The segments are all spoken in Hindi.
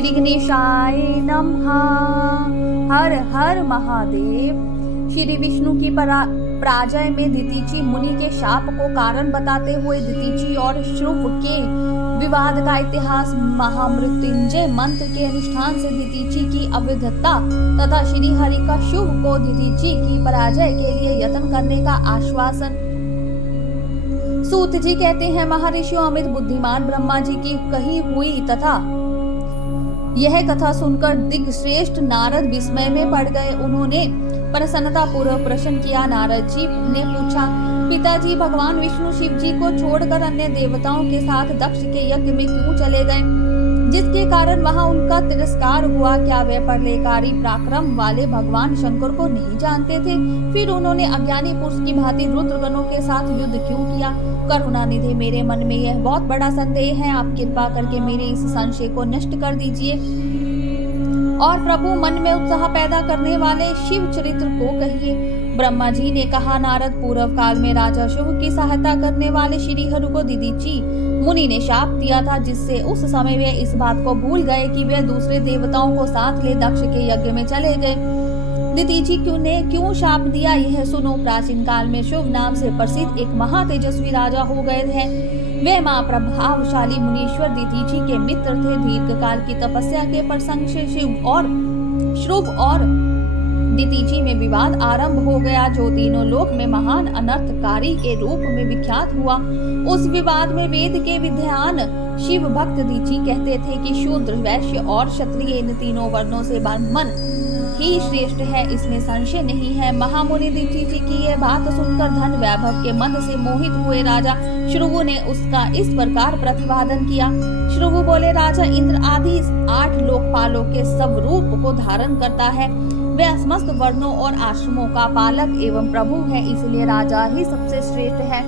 श्री गणेशाय नमः। हर हर महादेव। श्री विष्णु की पराजय में दितीची मुनि के शाप को कारण बताते हुए दितीची और श्रुव के विवाद का इतिहास, महामृत्युंजय मंत्र के अनुष्ठान से दितीची की अविधता तथा श्री हरि का शुभ को दितीची की पराजय के लिए यत्न करने का आश्वासन। सूत जी कहते हैं, महर्षियों अमित बुद्धिमान ब्रह्मा जी की कही हुई तथा यह कथा सुनकर दिग्श्रेष्ठ नारद विस्मय में पड़ गए। उन्होंने प्रसन्नता पूर्वक प्रश्न किया। नारद जी ने पूछा, पिताजी, भगवान विष्णु शिव जी को छोड़कर अन्य देवताओं के साथ दक्ष के यज्ञ में क्यों चले गए, जिसके कारण वहां उनका तिरस्कार हुआ? क्या वे प्रलयकारी पराक्रम वाले भगवान शंकर को नहीं जानते थे? फिर उन्होंने अज्ञानी पुरुष की भांति रुद्रगणों के साथ युद्ध क्यों किया? करुणानिधि, मेरे मन में यह बहुत बड़ा संदेह है। आप कृपा करके मेरे इस संशय को नष्ट कर दीजिए और प्रभु मन में उत्साह पैदा करने वाले शिव चरित्र को कहिए। ब्रह्मा जी ने कहा, नारद, पूर्व काल में राजा शुभ की सहायता करने वाले श्री हरि को दितीची मुनि ने शाप दिया था, जिससे उस समय वे इस बात को भूल गए कि वे दूसरे देवताओं को साथ ले दक्ष के यज्ञ में चले गए। दितीची ने क्यों शाप दिया, यह सुनो। प्राचीन काल में शुभ नाम से प्रसिद्ध एक महातेजस्वी राजा हो गए थे। वे महाप्रभावशाली मुनीश्वर दितीची के मित्र थे। दीर्घ काल की तपस्या के प्रसंग से शिव और श्रुव और दितीची में विवाद आरंभ हो गया, जो तीनों लोक में महान अनर्थकारी के रूप में विख्यात हुआ। उस विवाद में वेद के विद्वान शिव भक्त दितीची कहते थे कि शूद्र, वैश्य और क्षत्रिय इन तीनों वर्णों से ब्राह्मण ही श्रेष्ठ है, इसमें संशय नहीं है। महामुनि दितीची की यह बात सुनकर धन वैभव के मन से मोहित हुए राजा श्रुवु ने उसका इस प्रकार प्रतिवादन किया। श्रुवु बोले, राजा इंद्र आदि 8 लोकपालों के सब रूप को धारण करता है। वह समस्त वर्णों और आश्रमों का पालक एवं प्रभु है, इसलिए राजा ही सबसे श्रेष्ठ है।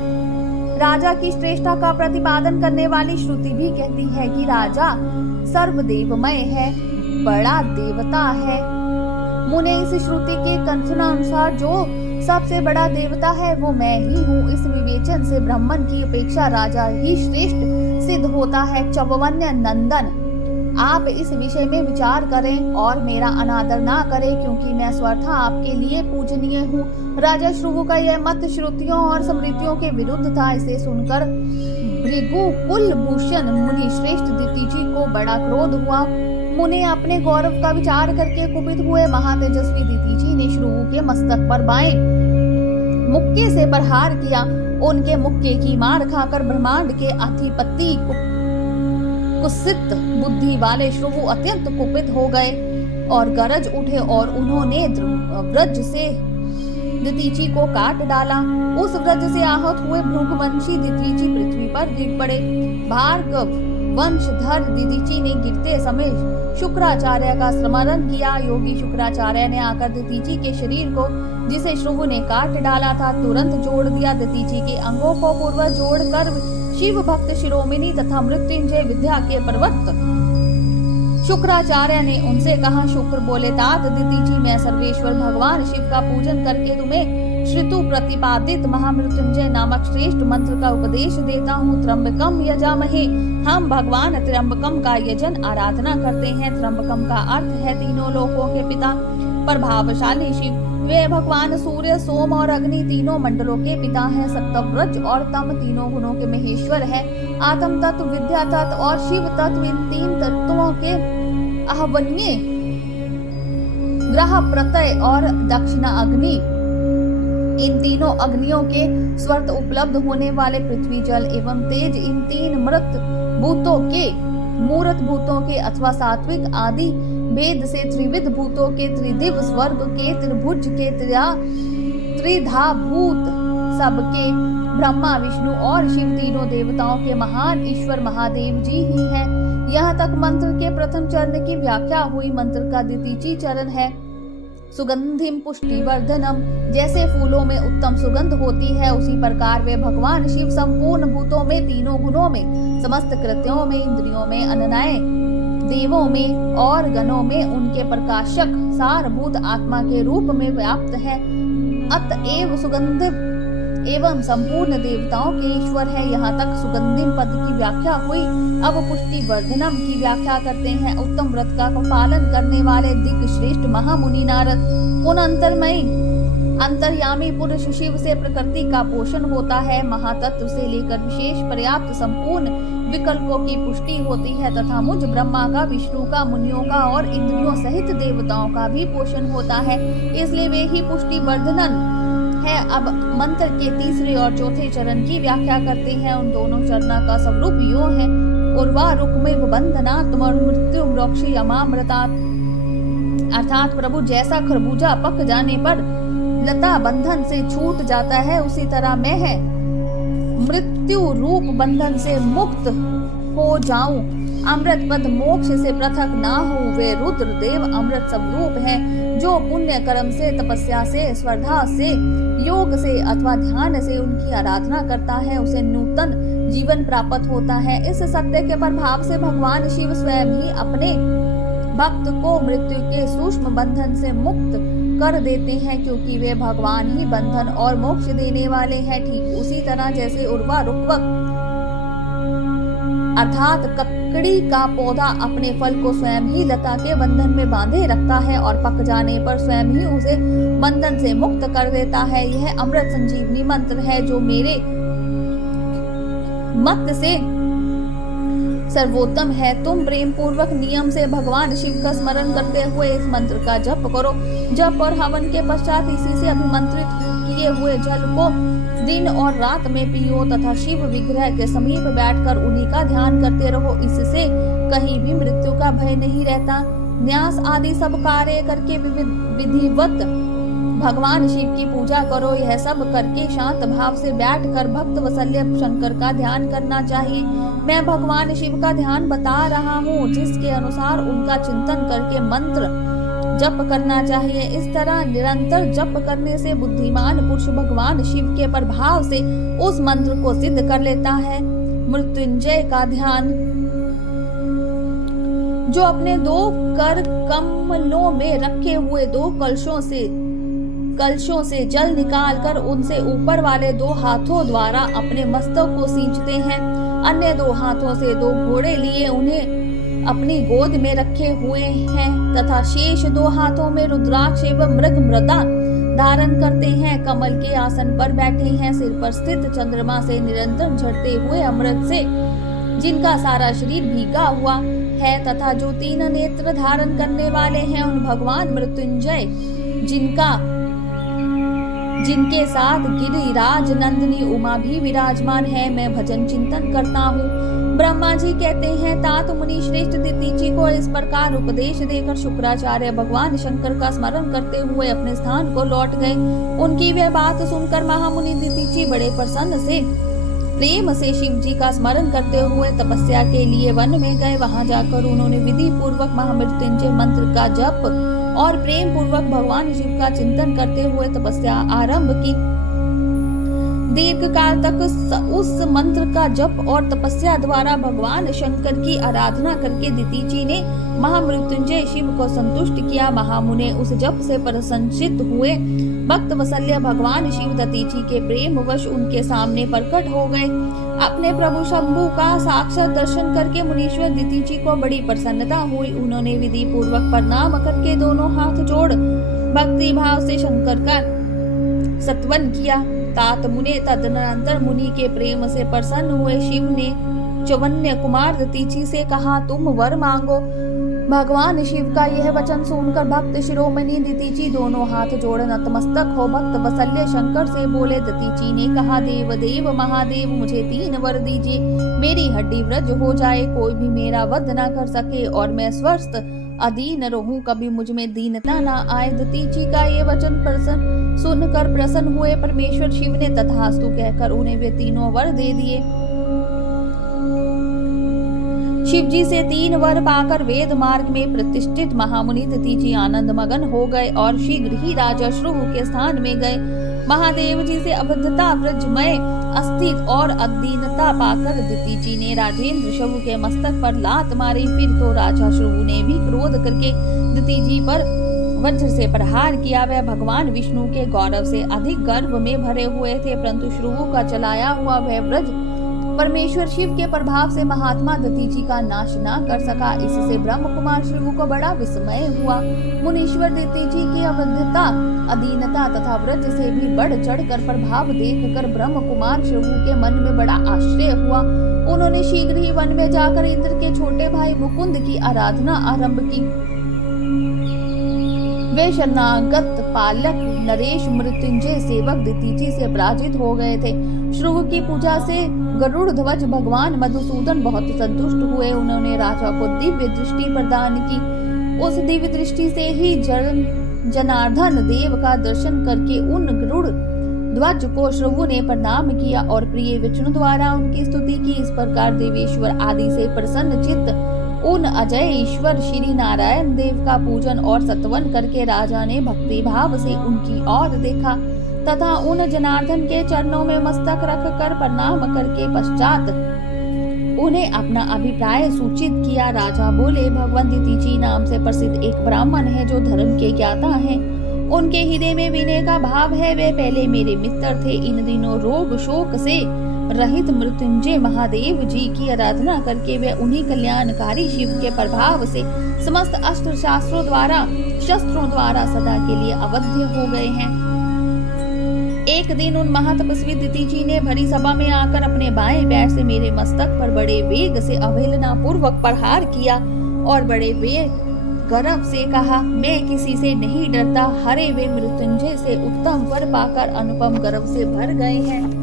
राजा की श्रेष्ठता का प्रतिपादन करने वाली श्रुति भी कहती है कि राजा सर्वदेवमय है, बड़ा देवता है। मुने इस श्रुति के कथनानुसार जो सबसे बड़ा देवता है वो मैं ही हूँ। इस विवेचन से ब्राह्मण की अपेक्षा राजा ही श्रेष्ठ सिद्ध होता है। चौवन्य नंदन, आप इस विषय में विचार करें और मेरा अनादर ना करें, क्योंकि मैं स्वतः आपके लिए पूजनीय हूँ। राजा श्रुवु का यह मत श्रुतियों और स्मृतियों के विरुद्ध था। इसे सुनकर भृगु कुलभूषण मुनि श्रेष्ठ दितीची को बड़ा क्रोध हुआ। मुनि अपने गौरव का विचार करके कुपित हुए। महातेजस्वी दितीची ने श्रुवु के मस्तक पर बाएं मुक्के से प्रहार किया। उनके मुक्के की मार खाकर ब्रह्मांड के अधिपति कुत्सित बुद्धि वाले श्रुवु अत्यंत कुपित हो गए और गरज उठे और उन्होंने वज्र से दितीची को काट डाला। उस वज्र से आहत हुए भृगुवंशी दितीची पृथ्वी पर गिर पड़े। भार्गव वंशधर दितीची ने गिरते समय शुक्राचार्य का स्मरण किया। योगी शुक्राचार्य ने आकर दितीची के शरीर को, जिसे श्रुवु ने काट डाला था, तुरंत जोड़ दिया। दितीची के अंगों को पूर्ववत जोड़कर शिव भक्त शिरोमणि तथा मृत्युंजय विद्या के प्रवर्तक शुक्राचार्य ने उनसे कहा। शुक्र बोले, तात दितीची, मैं सर्वेश्वर भगवान शिव का पूजन करके तुम्हें श्रुतु प्रतिपादित महामृत्युंजय नामक श्रेष्ठ मंत्र का उपदेश देता हूँ। त्र्यंबकम यजामहे, हम भगवान त्र्यंबकम का यजन आराधना करते हैं। त्र्यंबकम का अर्थ है तीनों लोकों के पिता, प्रभावशाली शिव। वे भगवान सूर्य, सोम और अग्नि तीनों मंडलों के पिता हैं। सत्व, रज और तम तीनों गुणों के महेश्वर है। आत्म तत्व, विद्या तत्व और शिव तत्व, इन 3 तत्वों के आहवनीय ग्रह प्रत्यय और दक्षिणा अग्नि, इन तीनों अग्नियों के स्वर्त उपलब्ध होने वाले पृथ्वी, जल एवं तेज, इन 3 मृत भूतों के, मूर्त भूतों के अथवा सात्विक आदि भेद से त्रिविध भूतों के, त्रिदिव स्वर्ग के, त्रिभुज के, त्रिधा भूत सबके, ब्रह्मा, विष्णु और शिव तीनों देवताओं के महान ईश्वर महादेव जी ही हैं। यहाँ तक मंत्र के प्रथम चरण की व्याख्या हुई। मंत्र का द्वितीय चरण है सुगंधिम पुष्टिवर्धनम। जैसे फूलों में उत्तम सुगंध होती है, उसी प्रकार वे भगवान शिव संपूर्ण भूतों में, तीनों गुणों में, समस्त कृत्यों में, इंद्रियों में, अन्नय देवों में और गणों में उनके प्रकाशक सारभूत आत्मा के रूप में व्याप्त है। अतएव सुगंध एवं संपूर्ण देवताओं के ईश्वर है। यहाँ तक सुगंधिम पद की व्याख्या हुई। अब पुष्टि वर्धनम की व्याख्या करते हैं। उत्तम व्रत का पालन करने वाले दिग् श्रेष्ठ महामुनि नारद उन अंतर्यामी पुरुष शिव से प्रकृति का पोषण होता है। महातत्व से लेकर विशेष पर्याप्त संपूर्ण विकल्पों की पुष्टि होती है तथा मुझ ब्रह्मा का, विष्णु का, मुनियों का और इंद्रियों सहित देवताओं का भी पोषण होता है, इसलिए वे ही पुष्टि वर्धनन है। अब मंत्र के तीसरे और चौथे चरण की व्याख्या करते हैं। उन दोनों चरणों का स्वरूप यो है। उर्वा रुक्मिव बंधनात् मृत्यु मोक्ष यमामृतात्, अर्थात प्रभु जैसा खरबूजा पक जाने पर लता बंधन से छूट जाता है, उसी तरह मैं है मृत्यु रूप बंधन से मुक्त हो जाऊं। अमृत पद मोक्ष से पृथक ना हो। वे रुद्र देव अमृत स्वरूप हैं, जो पुण्य कर्म से, तपस्या से, स्पर्धा से, योग से अथवा ध्यान से उनकी आराधना करता है, उसे नूतन जीवन प्राप्त होता है। इस सत्य के प्रभाव से भगवान शिव स्वयं ही अपने भक्त को मृत्यु के सूक्ष्म बंधन से मुक्त कर देते हैं, क्योंकि वे भगवान ही बंधन और मोक्ष देने वाले हैं। ठीक उसी तरह जैसे उर्वा रुक्वक अर्थात ककड़ी का पौधा अपने फल को स्वयं ही लता के बंधन में बांधे रखता है और पक जाने पर स्वयं ही उसे बंधन से मुक्त कर देता है। यह अमृत संजीवनी मंत्र है, जो मेरे मत से सर्वोत्तम है। तुम प्रेम पूर्वक नियम से भगवान शिव का स्मरण करते हुए इस मंत्र का जप करो। जप और हवन के पश्चात इसी से अभिमंत्रित किए हुए जल को दिन और रात में पियो तथा शिव विग्रह के समीप बैठकर उन्हीं का ध्यान करते रहो। इससे कहीं भी मृत्यु का भय नहीं रहता। न्यास आदि सब कार्य करके विधिवत भगवान शिव की पूजा करो। यह सब करके शांत भाव से बैठकर भक्त वत्सल्य शंकर का ध्यान करना चाहिए। मैं भगवान शिव का ध्यान बता रहा हूँ, जिसके अनुसार उनका चिंतन करके मंत्र जप करना चाहिए। इस तरह निरंतर जप करने से बुद्धिमान पुरुष भगवान शिव के प्रभाव से उस मंत्र को सिद्ध कर लेता है। मृत्युंजय का ध्यान, जो अपने दो कर कमलों में रखे हुए दो कलशों से जल निकालकर उनसे ऊपर वाले दो हाथों द्वारा अपने मस्तक को सींचते हैं, अन्य दो हाथों से दो घोड़े लिए उन्हें अपनी गोद में रखे हुए हैं तथा शेष दो हाथों में रुद्राक्ष एवं मृदा धारण करते हैं। कमल के आसन पर बैठे हैं। सिर पर स्थित चंद्रमा से निरंतर झड़ते हुए अमृत से जिनका सारा शरीर भीगा हुआ है तथा जो 3 नेत्र धारण करने वाले हैं, उन भगवान मृत्युंजय जिनके साथ गिरिराज नंदिनी उमा भी विराजमान है, मैं भजन चिंतन करता हूँ। ब्रह्मा जी कहते हैं, तात मुनि श्रेष्ठ दितिजी को इस प्रकार उपदेश देकर शुक्राचार्य भगवान शंकर का स्मरण करते हुए अपने स्थान को लौट गए। उनकी वह बात सुनकर महामुनि दितिजी बड़े प्रसन्न से प्रेम से शिव जी का स्मरण करते हुए तपस्या के लिए वन में गए। वहां जाकर उन्होंने विधि पूर्वक महामृत्युंजय मंत्र का जप और प्रेम पूर्वक भगवान शिव का चिंतन करते हुए तपस्या आरंभ की। दीर्घ काल तक उस मंत्र का जप और तपस्या द्वारा भगवान शंकर की आराधना करके दितिजी ने महामृत्युंजय शिव को संतुष्ट किया। महामुने उस जप से प्रसन्नचित्त हुए। भक्त वत्सल्य भगवान शिव दितिजी के प्रेम वश उनके सामने प्रकट हो गए। अपने प्रभु शंभु का साक्षात दर्शन करके मुनीश्वर दितिजी को बड़ी प्रसन्नता हुई। उन्होंने विधि पूर्वक प्रणाम करके दोनों हाथ जोड़ भक्ति भाव से शंकर का स्तवन किया। तात मुने तदनंतर मुनि के प्रेम से प्रसन्न हुए। शिव ने चौवन्य कुमार दितिजी से कहा, तुम वर मांगो। भगवान शिव का यह वचन सुनकर भक्त शिरोमणि दितिजी दोनों हाथ जोड़ नतमस्तक हो भक्त वत्सल्य शंकर से बोले। दितिजी ने कहा, देव देव महादेव, मुझे 3 वर दीजिए। मेरी हड्डी वृज हो जाए, कोई भी मेरा वध न कर सके और मैं स्वस्थ अधीन रहूं, कभी मुझ में दीनता न आए। दितिजी का ये वचन सुनकर प्रसन्न हुए परमेश्वर शिव ने तथास्तु कहकर उन्हें वे 3 वर दे दिए। शिव जी से 3 वर पाकर वेद मार्ग में प्रतिष्ठित महामुनि दितिजी आनंद मगन हो गए और शीघ्र ही राजा श्रुव के स्थान में गए। महादेव जी से अबद्धता वृजमय अस्थित और अधीनता पाकर दितिजी ने राजेंद्र शवु के मस्तक पर लात मारी। फिर तो राजा श्रुव ने भी क्रोध करके दितिजी पर वज्र से प्रहार किया। वह भगवान विष्णु के गौरव से अधिक गर्व में भरे हुए थे, परंतु श्रुवु का चलाया हुआ वह व्रज परमेश्वर शिव के प्रभाव से महात्मा दधीचि का नाश न कर सका। इससे ब्रह्म कुमार श्रुवु को बड़ा विस्मय हुआ। मुनीश्वर दधीचि की अवध्यता, अधीनता तथा व्रज से भी बढ़ चढ़कर प्रभाव देखकर ब्रह्म कुमार श्रुवु के मन में बड़ा आश्चर्य हुआ। उन्होंने शीघ्र ही वन में जाकर इंद्र के छोटे भाई मुकुंद की आराधना आरंभ की। वे शरणागत पालक नरेश मृत्युंजय सेवक दधीचि से पराजित हो गए थे। श्रुवु की पूजा से गरुड़ ध्वज भगवान मधुसूदन बहुत संतुष्ट हुए। उन्होंने राजा को दिव्य दृष्टि प्रदान की। उस दिव्य दृष्टि से ही जनार्दन देव का दर्शन करके उन गरुड़ ध्वज को श्रुवु ने प्रणाम किया और प्रिय विष्णु द्वारा उनकी स्तुति की। इस प्रकार देवेश्वर आदि से प्रसन्न चित्त उन अजय ईश्वर श्री नारायण देव का पूजन और सत्वन करके राजा ने भक्ति भाव से उनकी ओर देखा तथा उन जनार्दन के चरणों में मस्तक रखकर प्रणाम करके पश्चात उन्हें अपना अभिप्राय सूचित किया। राजा बोले, भगवान दधीचि नाम से प्रसिद्ध एक ब्राह्मण है जो धर्म के ज्ञाता हैं। उनके हृदय में विनय का भाव है। वे पहले मेरे मित्र थे। इन दिनों रोग शोक से रहित मृत्युंजय महादेव जी की आराधना करके वे उन्हीं कल्याणकारी शिव के प्रभाव से समस्त अस्त्र शस्त्रों द्वारा सदा के लिए अवध्य हो गए हैं। एक दिन उन महातपस्वी दधीचि ने भरी सभा में आकर अपने बाएं पैर से मेरे मस्तक पर बड़े वेग से अवहेलना पूर्वक प्रहार किया और बड़े वेग गर्व से कहा, मैं किसी से नहीं डरता। हरे वे मृत्युंजय से उत्तम वर पाकर अनुपम गर्व से भर गए हैं।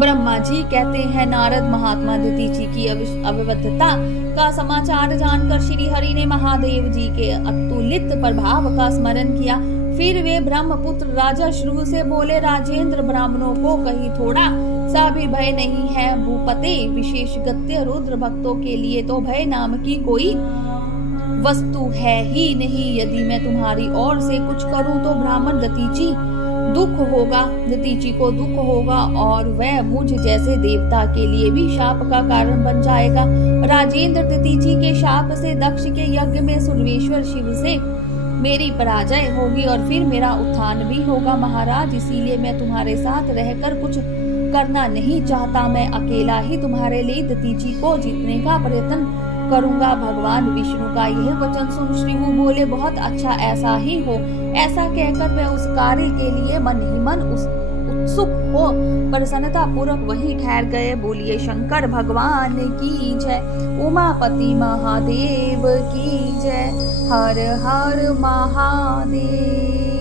ब्रह्मा जी कहते हैं, नारद महात्मा दधीचि की अविवद्धता का समाचार जानकर श्री हरि ने महादेव जी के अतुलित प्रभाव का स्मरण किया। फिर वे ब्रह्मपुत्र राजा श्रुवु से बोले, राजेंद्र, ब्राह्मणों को कहीं थोड़ा सा भी भय नहीं है। भूपते विशेषगत्य रुद्र भक्तों के लिए तो भय नाम की कोई वस्तु है ही नहीं। यदि मैं तुम्हारी ओर से कुछ करूं तो ब्राह्मण दधीचि को दुख होगा और वह मुझ जैसे देवता के लिए भी शाप का कारण बन जाएगा। राजेंद्र, दधीचि के शाप से दक्ष के यज्ञ में सर्वेश्वर शिव से मेरी पराजय होगी और फिर मेरा उत्थान भी होगा। महाराज, इसीलिए मैं तुम्हारे साथ रहकर कुछ करना नहीं चाहता। मैं अकेला ही तुम्हारे लिए दधीचि को जीतने का प्रयत्न करूंगा। भगवान विष्णु का यह वचन सुन श्रुवु बोले, बहुत अच्छा, ऐसा ही हो। ऐसा कहकर वे उस कार्य के लिए मन ही मन उत्सुक हो प्रसन्नता पूर्वक वहीं ठहर गए। बोलिए शंकर भगवान की जय, उमापति महादेव की जय। हर हर महादेव।